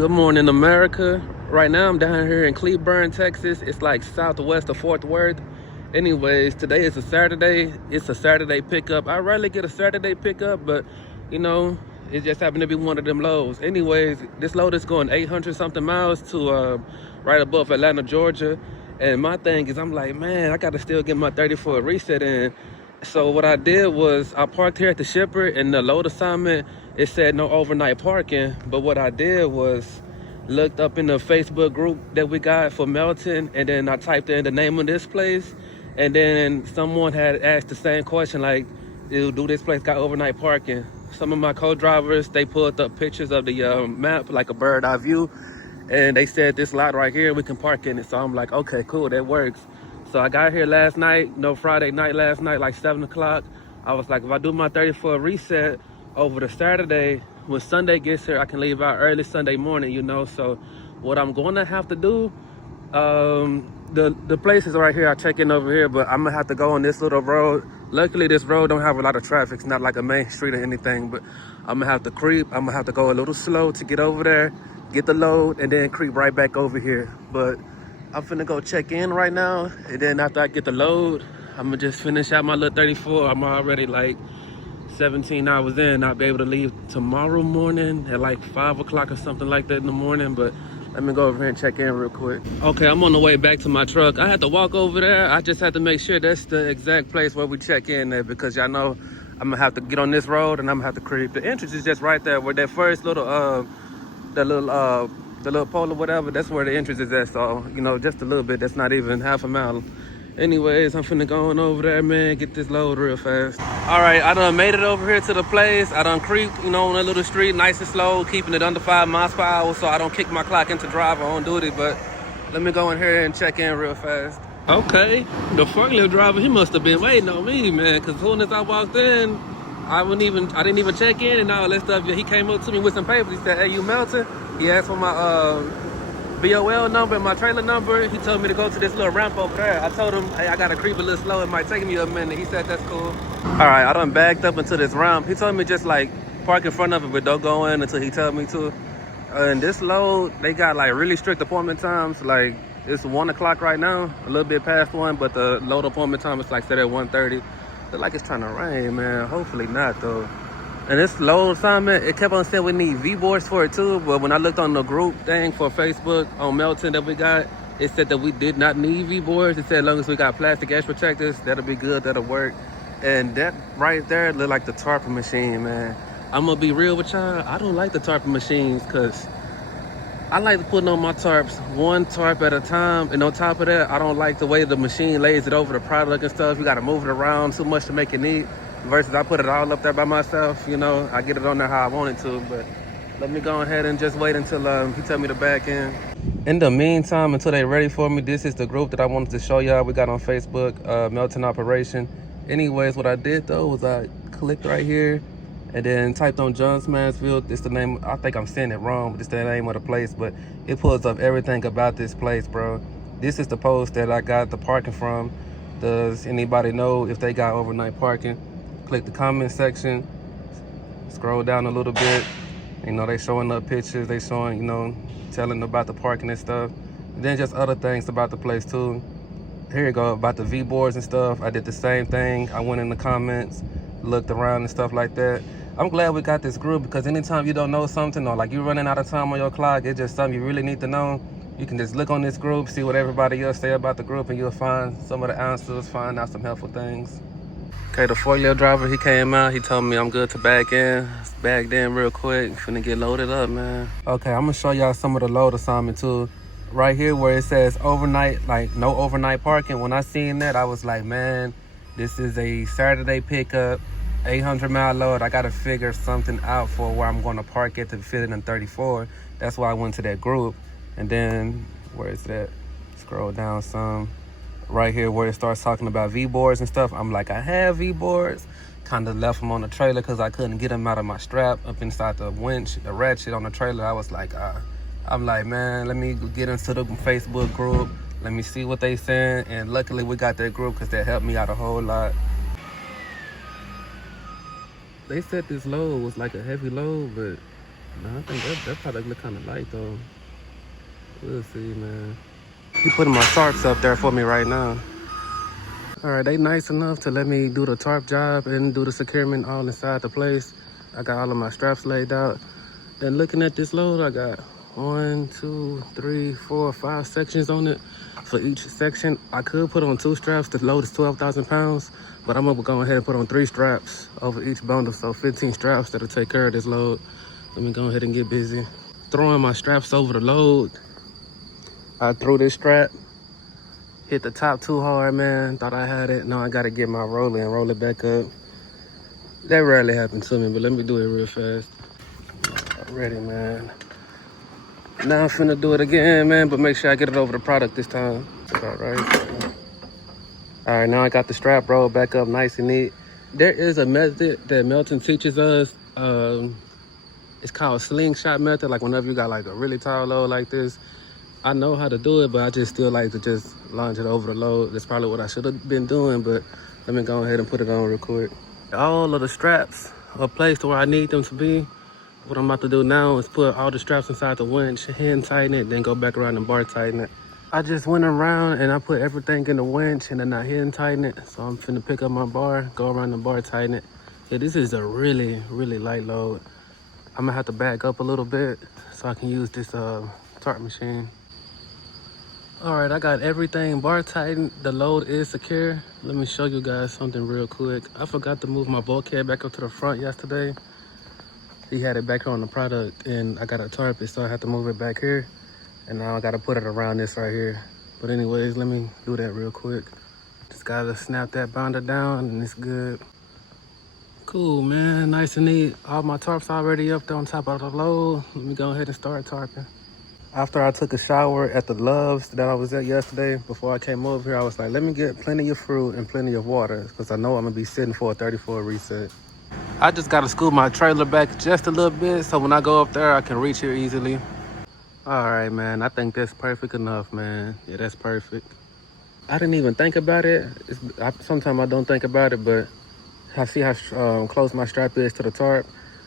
Good morning, America. Right now, I'm down here in Cleburne, Texas. It's like southwest of Fort Worth. Anyways, today is a Saturday. It's a Saturday pickup. I rarely get a Saturday pickup, but you know, it just happened to be one of them loads. Anyways, this load is going 800 something miles to right above Atlanta, Georgia. And my thing is, I'm like, man, I got to still get my 30 for a reset in. So what I did was I parked here at the shipper, and the load assignment, it said no overnight parking. But what I did was looked up in the Facebook group that we got for Melton, and then I typed in the name of this place, and then someone had asked the same question, like, do this place got overnight parking? Some of my co-drivers, they pulled up pictures of the map, like a bird eye view, and they said this lot right here, we can park in it. So I'm like, okay, cool, that works. So I got here last night, Friday night last night, like 7 o'clock. I was like, if I do my 30 for a reset over the Saturday, when Sunday gets here, I can leave out early Sunday morning, you know? So what I'm gonna have to do, the place is right here, I check in over here, but I'm gonna have to go on this little road. Luckily, this road don't have a lot of traffic. It's not like a main street or anything, but I'm gonna have to creep. I'm gonna have to go a little slow to get over there, get the load, and then creep right back over here. But I'm finna go check in right now, and then after I get the load, I'm gonna just finish out my little 34. I'm already like 17 hours in. I'll be able to leave tomorrow morning at like 5 o'clock or something like that in the morning, but let me go over here and check in real quick. Okay, I'm on the way back to my truck. I had to walk over there. I just had to make sure that's the exact place where we check in at, because y'all know I'm gonna have to get on this road and I'm gonna have to creep. The entrance is just right there where that first little, the little pole or whatever, that's where the entrance is at. So, you know, just a little bit, that's not even half a mile. Anyways, I'm finna go on over there, man, get this load real fast. All right, I done made it over here to the place. I done creep, you know, on a little street, nice and slow, keeping it under 5 miles per hour so I don't kick my clock into driver on duty. But let me go in here and check in real fast. Okay, the forklift driver, he must have been waiting on me, man, because as soon as I walked in, I didn't even check in and all that stuff. He came up to me with some papers. He said, hey, you Melton? He asked for my BOL number and my trailer number. He told me to go to this little ramp over there. I told him, hey, I gotta creep a little slow. It might take me a minute. He said, that's cool. All right, I done backed up into this ramp. He told me just like park in front of it, but don't go in until he told me to. And this load, they got like really strict appointment times. Like it's 1 o'clock right now, a little bit past 1, but the load appointment time is like set at 1:30. Look like it's trying to rain, man. Hopefully not though. And this load assignment, it kept on saying we need V-boards for it too, but when I looked on the group thing for Facebook on Melton that we got, it said that we did not need V-boards. It said as long as we got plastic edge protectors, that'll be good, that'll work. And that right there looked like the Tarping machine, man. I'm gonna be real with y'all, I don't like the Tarping machines because I like putting on my tarps one tarp at a time, and on top of that, I don't like the way the machine lays it over the product and stuff. You gotta move it around too much to make it neat. Versus I put it all up there by myself, you know, I get it on there how I want it to. But let me go ahead and just wait until he tell me to back in. In the meantime, until they ready for me, this is the group that I wanted to show y'all. We got on Facebook, Melton Operation. Anyways, what I did though was I clicked right here and then typed on John Mansfield. It's the name, I think I'm saying it wrong, but it's the name of the place. But it pulls up everything about this place, bro. This is the post that I got the parking from. Does anybody know if they got overnight parking? Click the comment section, scroll down a little bit. You know, they showing up pictures, they showing, you know, telling about the parking and stuff. And then just other things about the place too. Here you go, about the V-boards and stuff. I did the same thing. I went in the comments, looked around and stuff like that. I'm glad we got this group, because anytime you don't know something or like you're running out of time on your clock, it's just something you really need to know. You can just look on this group, see what everybody else say about the group, and you'll find some of the answers, find out some helpful things. Okay, the forklift driver, he came out. He told me I'm good to back in. Backed in real quick. Finna get loaded up, man. Okay, I'm gonna show y'all some of the load assignment too. Right here where it says overnight, like no overnight parking. When I seen that, I was like, man, this is a Saturday pickup, 800-mile load. I gotta figure something out for where I'm gonna park it to fit it in 34. That's why I went to that group. And then, where is that? Scroll down some. Right here where it starts talking about V-boards and stuff, I'm like, I have V-boards. Kind of left them on the trailer because I couldn't get them out of my strap up inside the winch, the ratchet on the trailer. I was like, I'm like, man, let me get into the Facebook group. Let me see what they saying. And luckily we got that group because they helped me out a whole lot. They said this load was like a heavy load, but Nah, I think that product look kind of light though. We'll see, man. He putting my tarps up there for me right now. All right, they nice enough to let me do the tarp job and do the securement all inside the place. I got all of my straps laid out. And looking at this load, I got 1, 2, 3, 4, 5 sections on it. For each section, I could put on 2 straps. The load is 12,000 pounds, but I'm gonna go ahead and put on 3 straps over each bundle. So 15 straps that'll take care of this load. Let me go ahead and get busy. Throwing my straps over the load. I threw this strap, hit the top too hard, man. Thought I had it. Now I gotta get my roller and roll it back up. That rarely happens to me, but let me do it real fast. Ready, man. Now I'm finna do it again, man, but make sure I get it over the product this time. All right, now I got the strap rolled back up nice and neat. There is a method that Melton teaches us. It's called slingshot method. Like whenever you got like a really tall load like this, I know how to do it, but I just still like to just launch it over the load. That's probably what I should have been doing, but let me go ahead and put it on real quick. All of the straps are placed where I need them to be. What I'm about to do now is put all the straps inside the winch, hand tighten it, then go back around and bar tighten it. I just went around and I put everything in the winch and then I hand tighten it. So I'm finna pick up my bar, go around the bar, tighten it. Yeah, this is a really, really light load. I'm gonna have to back up a little bit so I can use this tarp machine. All right, I got everything bar tightened. The load is secure. Let me show you guys something real quick. I forgot to move my bulkhead back up to the front yesterday. He had it back here on the product and I got a tarp it, so I had to move it back here. And now I gotta put it around this right here. But anyways, let me do that real quick. Just gotta snap that binder down and it's good. Cool, man, nice and neat. All my tarps already up there on top of the load. Let me go ahead and start tarping. After I took a shower at the Loves that I was at yesterday, before I came over here, I was like, let me get plenty of fruit and plenty of water because I know I'm gonna be sitting for a 34 reset. I just gotta scoot my trailer back just a little bit so when I go up there, I can reach here easily. All right, man, I think that's perfect enough, man. Yeah, that's perfect. I didn't even think about it. Sometimes I don't think about it, but I see how close my strap is to the tarp.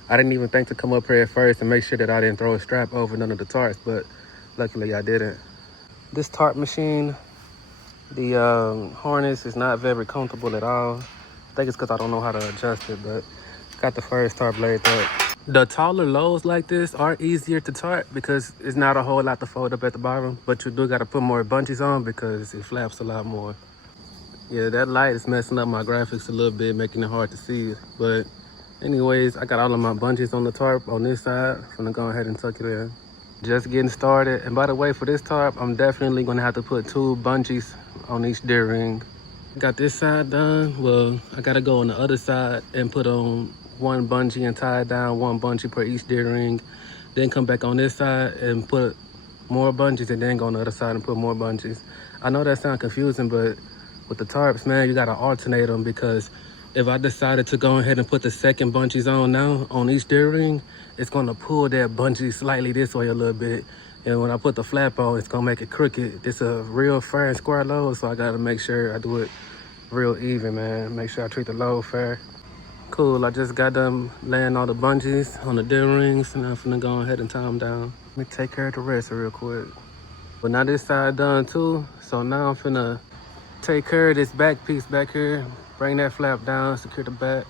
I didn't even think to come up here at first and make sure that I didn't throw a strap over none of the tarps, but luckily I didn't. This tarp machine, the harness is not very comfortable at all. I think it's because I don't know how to adjust it, but got the first tarp laid up. The taller loads like this are easier to tarp because it's not a whole lot to fold up at the bottom, but you do got to put more bungees on because it flaps a lot more. Yeah, that light is messing up my graphics a little bit, making it hard to see. But anyways, I got all of my bungees on the tarp on this side. I'm gonna go ahead and tuck it in. Just getting started. And by the way, for this tarp, I'm definitely gonna have to put 2 bungees on each deer ring. Got this side done. Well, I gotta go on the other side and put on 1 bungee and tie it down, 1 bungee per each deer ring. Then come back on this side and put more bungees and then go on the other side and put more bungees. I know that sounds confusing, but with the tarps, man, you gotta alternate them because if I decided to go ahead and put the second bungees on now on each deer ring, it's gonna pull that bungee slightly this way a little bit. And when I put the flap on, it's gonna make it crooked. It's a real fair and square load, so I gotta make sure I do it real even, man. Make sure I treat the load fair. Cool, I just got them laying all the bungees on the deer rings, and I'm finna go ahead and tie them down. Let me take care of the rest real quick. But now this side done too, so now I'm finna take care of this back piece back here, bring that flap down, secure the back.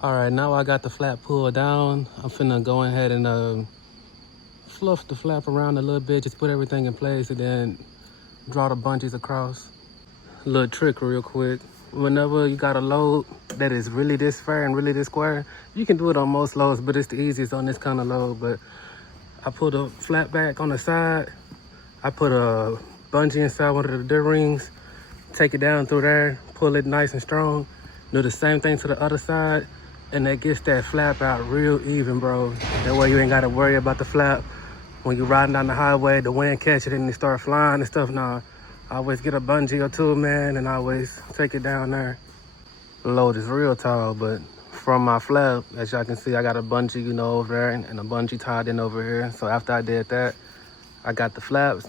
All right, now I got the flap pulled down. I'm finna go ahead and fluff the flap around a little bit, just put everything in place and then draw the bungees across. A little trick real quick. Whenever you got a load that is really this fair and really this square, you can do it on most loads, but it's the easiest on this kind of load. But I put a flap back on the side. I put a bungee inside one of the deer rings, take it down through there, pull it nice and strong. Do the same thing to the other side, and that gets that flap out real even, bro. That way you ain't gotta worry about the flap. When you're riding down the highway, the wind catch it and it start flying and stuff. Nah, I always get a bungee or 2, man, and I always take it down there. The load is real tall, but from my flap, as y'all can see, I got a bungee, you know, over there and a bungee tied in over here. So after I did that, I got the flaps,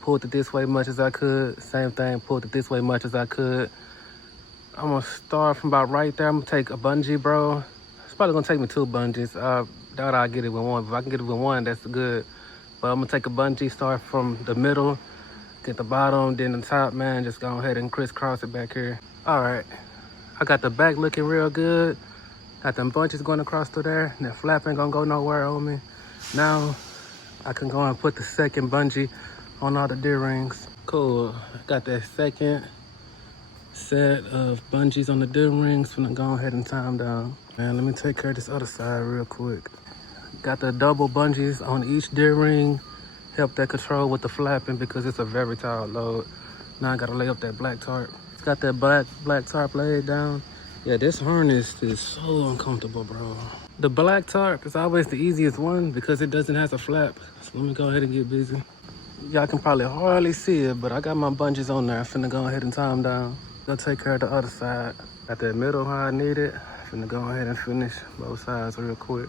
pulled it this way much as I could. Same thing, pulled it this way much as I could. I'm gonna start from about right there. I'm gonna take a bungee, bro. It's probably gonna take me 2 bungees. Doubt I'll get it with one. If I can get it with one, that's good. But I'm gonna take a bungee, start from the middle, get the bottom, then the top, man. Just go ahead and crisscross it back here. All right, I got the back looking real good. Got them bunches going across through there. And the flap ain't gonna go nowhere on me. Now I can go and put the second bungee on all the deer rings. Cool, got that second set of bungees on the deer rings. Finna go ahead and tie them down. Man, let me take care of this other side real quick. Got the double bungees on each deer ring. Help that control with the flapping because it's a very tall load. Now I gotta lay up that black tarp. Got that black tarp laid down. Yeah, this harness is so uncomfortable, bro. The black tarp is always the easiest one because it doesn't have a flap. So let me go ahead and get busy. Y'all can probably hardly see it, but I got my bungees on there. I'm finna go ahead and tie them down. Go take care of the other side. Got that middle how I need it. Finna go ahead and finish both sides real quick.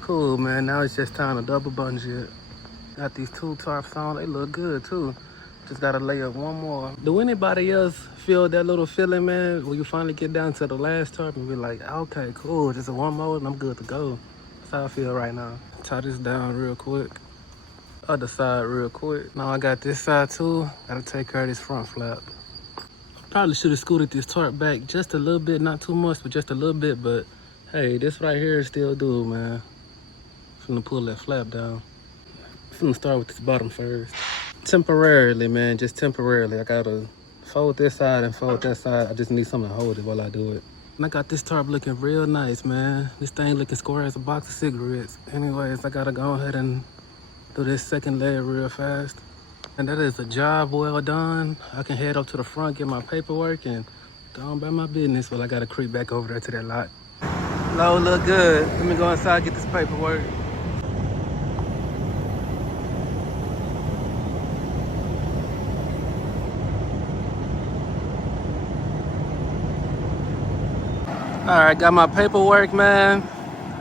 Cool, man. Now it's just time to double bungee it. Got these two tarps on. They look good, too. Just gotta lay up one more. Do anybody else feel that little feeling, man, when you finally get down to the last tarp and be like, okay, cool, just one more and I'm good to go? That's how I feel right now. Tie this down real quick. Other side real quick. Now I got this side too. Gotta take care of this front flap. Probably should have scooted this tarp back just a little bit, not too much, but just a little bit. But hey, this right here is still do, man. Finna pull that flap down. Finna start with this bottom first. Temporarily, man, just temporarily. I gotta fold this side and fold that side. I just need something to hold it while I do it. And I got this tarp looking real nice, man. This thing looking square as a box of cigarettes. Anyways, I gotta go ahead and do this second layer real fast. And that is a job well done. I can head up to the front, get my paperwork, and go on about my business. Well, I gotta creep back over there to that lot. Load look good. Let me go inside, get this paperwork. All right, got my paperwork, man.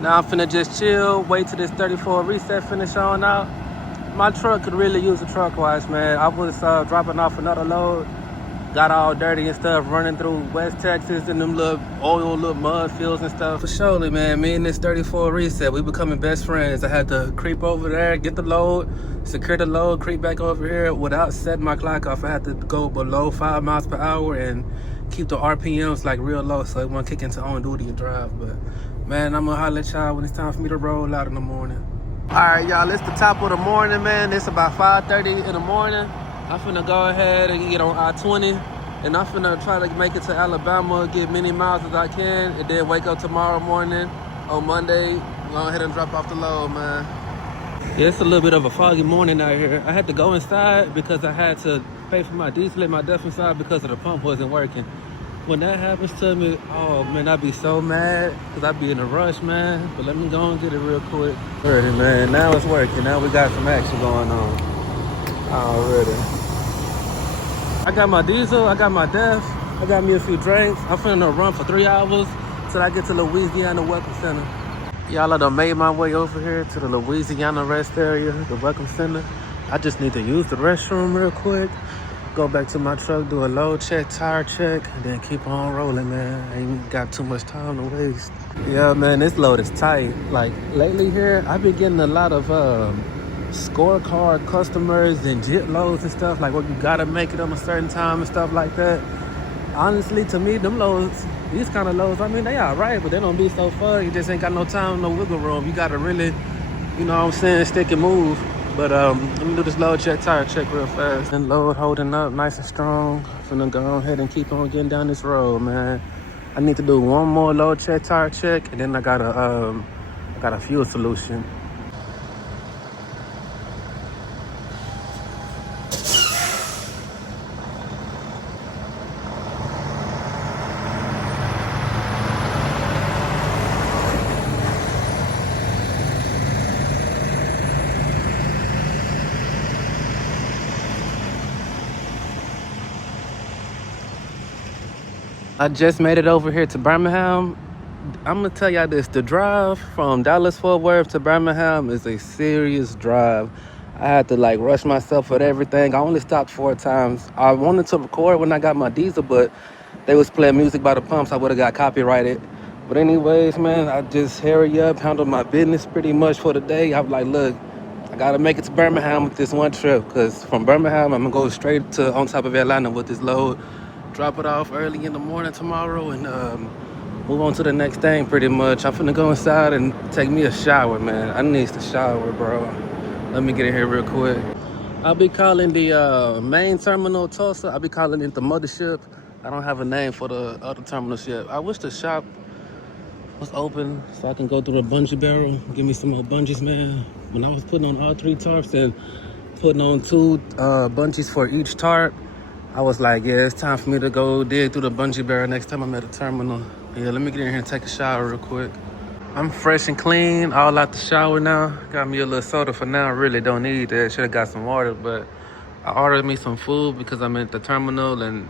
Now I'm finna just chill, wait till this 34 reset finish on out. My truck could really use a truck wash, man. I was dropping off another load, got all dirty and stuff, running through West Texas and them little oil, little mud fields and stuff. For surely, man, me and this 34 reset, we becoming best friends. I had to creep over there, get the load, secure the load, creep back over here without setting my clock off. I had to go below 5 miles per hour and keep the RPMs like real low so it won't kick into on duty and drive. But man, I'm gonna holler at y'all when it's time for me to roll out in the morning. All right, y'all, it's the top of the morning, man. It's about 5:30 in the morning. I'm finna go ahead and get on I-20, and I'm finna try to make it to Alabama, get many miles as I can, and then wake up tomorrow morning on Monday, go ahead and drop off the load, man. Yeah, it's a little bit of a foggy morning out here. I had to go inside because I had to pay for my diesel at my DEF inside because of the pump wasn't working. When that happens to me, oh man, I'd be so mad because I'd be in a rush, man. But let me go and get it real quick. Alrighty, man, now it's working. Now we got some action going on already. I got my diesel, I got my DEF, I got me a few drinks. I'm finna run for 3 hours till I get to Louisiana Welcome Center. Y'all, I done made my way over here to the Louisiana rest area, the Welcome Center. I just need to use the restroom real quick, go back to my truck, do a load check, tire check, and then keep on rolling, man. I ain't got too much time to waste. Yeah, man, this load is tight. Like, lately here, I've been getting a lot of scorecard customers and JIT loads and stuff, like where you gotta make it on a certain time and stuff like that. Honestly, to me, them loads, these kind of loads, I mean, they all right, but they don't be so fun. You just ain't got no time, no wiggle room. You gotta really, you know what I'm saying, stick and move. But let me do this load check, tire check real fast. And load holding up nice and strong. Finna go ahead and keep on getting down this road, man. I need to do one more load check, tire check, and then I got a fuel solution. I just made it over here to Birmingham. I'm gonna tell y'all this, the drive from Dallas-Fort Worth to Birmingham is a serious drive. I had to like rush myself with everything. I only stopped 4 times. I wanted to record when I got my diesel, but they was playing music by the pumps. I would have got copyrighted. But anyways, man, I just hurry up, handle my business pretty much for the day. I'm like, look, I gotta make it to Birmingham with this one trip, because from Birmingham, I'm gonna go straight to on top of Atlanta with this load, drop it off early in the morning tomorrow, and move on to the next thing pretty much. I'm finna go inside and take me a shower, man. I need to shower, bro. Let me get in here real quick. I'll be calling the main terminal Tulsa. I'll be calling it the mothership. I don't have a name for the other terminals yet. I wish the shop was open so I can go through the bungee barrel, give me some more bungees, man. When I was putting on all 3 tarps and putting on 2 bungees for each tarp, I was like, yeah, it's time for me to go dig through the bungee barrel next time I'm at a terminal. Yeah, let me get in here and take a shower real quick. I'm fresh and clean, all out the shower now. Got me a little soda for now. Really don't need that. Should have got some water, but I ordered me some food because I'm at the terminal. And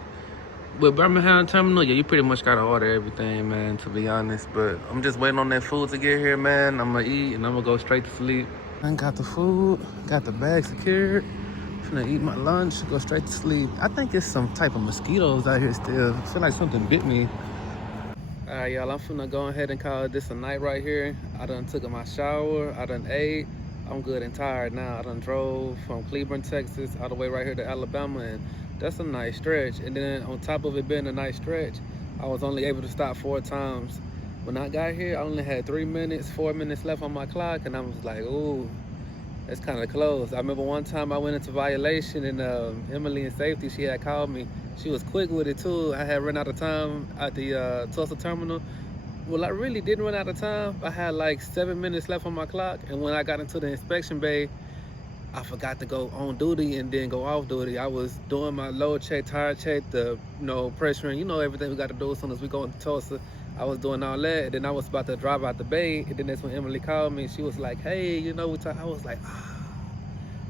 with Birmingham terminal, yeah, you pretty much gotta order everything, man, to be honest. But I'm just waiting on that food to get here, man. I'm gonna eat and I'm gonna go straight to sleep. I got the food, got the bag secured. Finna eat my lunch, go straight to sleep. I think it's some type of mosquitoes out here still. I feel like something bit me. All right, y'all, I'm finna go ahead and call this a night right here. I done took my shower, I done ate. I'm good and tired now. I done drove from Cleveland, Texas, all the way right here to Alabama, and that's a nice stretch. And then on top of it being a nice stretch, I was only able to stop 4 times. When I got here, I only had 3 minutes, 4 minutes left on my clock, and I was like, ooh, that's kind of close. I remember one time I went into violation, and Emily in safety, she had called me. She was quick with it too. I had run out of time at the Tulsa terminal. Well, I really didn't run out of time. I had like 7 minutes left on my clock, and when I got into the inspection bay, I forgot to go on duty and then go off duty. I was doing my load check, tire check, the pressure, and everything we got to do as soon as we go into Tulsa. I was doing all that, and then I was about to drive out the bay, and then that's when Emily called me. She was like, hey, I was like, ah.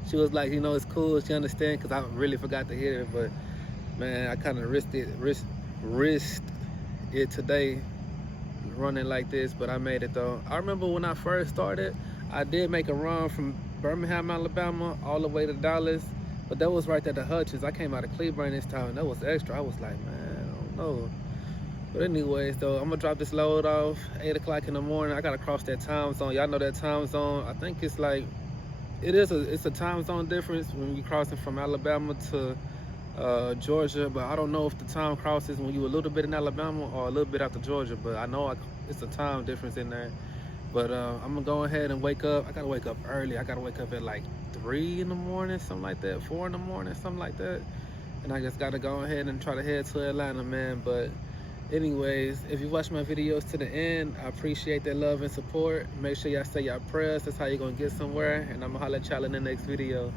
She was like, it's cool, she understands, because I really forgot to hear it. But man, I kind of risked it today running like this, but I made it though. I remember when I first started, I did make a run from Birmingham, Alabama, all the way to Dallas, but that was right at the Hutchins. I came out of Cleveland this time, and that was extra. I was like, man, I don't know. But anyways, though, I'm gonna drop this load off 8 o'clock in the morning. I gotta cross that time zone. Y'all know that time zone. I think it's like, it's a time zone difference when you're crossing from Alabama to Georgia, but I don't know if the time crosses when you a little bit in Alabama or a little bit after Georgia, but I know it's a time difference in there. But I'm gonna go ahead and wake up. I gotta wake up early. I gotta wake up at like 3 in the morning, something like that, 4 in the morning, something like that. And I just gotta go ahead and try to head to Atlanta, man. But anyways, if you watch my videos to the end, I appreciate that love and support. Make sure y'all say y'all prayers. That's how you're gonna get somewhere. And I'm gonna holler at y'all in the next video.